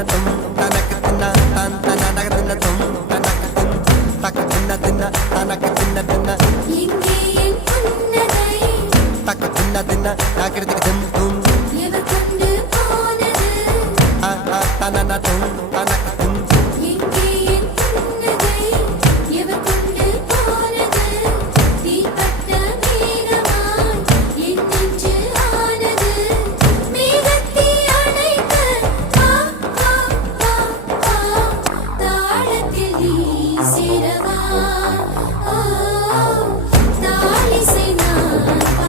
தின்ன தும் தனக்கு தின்ன தான் தனக தின்ன தும் தனக்கு தின் தக்க தின்ன தின்ன தனக்கு தின்ன தின்ன எங்கே என் புன்னகை தக்க தின்ன தின்ன நாக்கிறதுக்கு திம் தும் எவர் கொண்டு போனது தனன தும் தனக்கு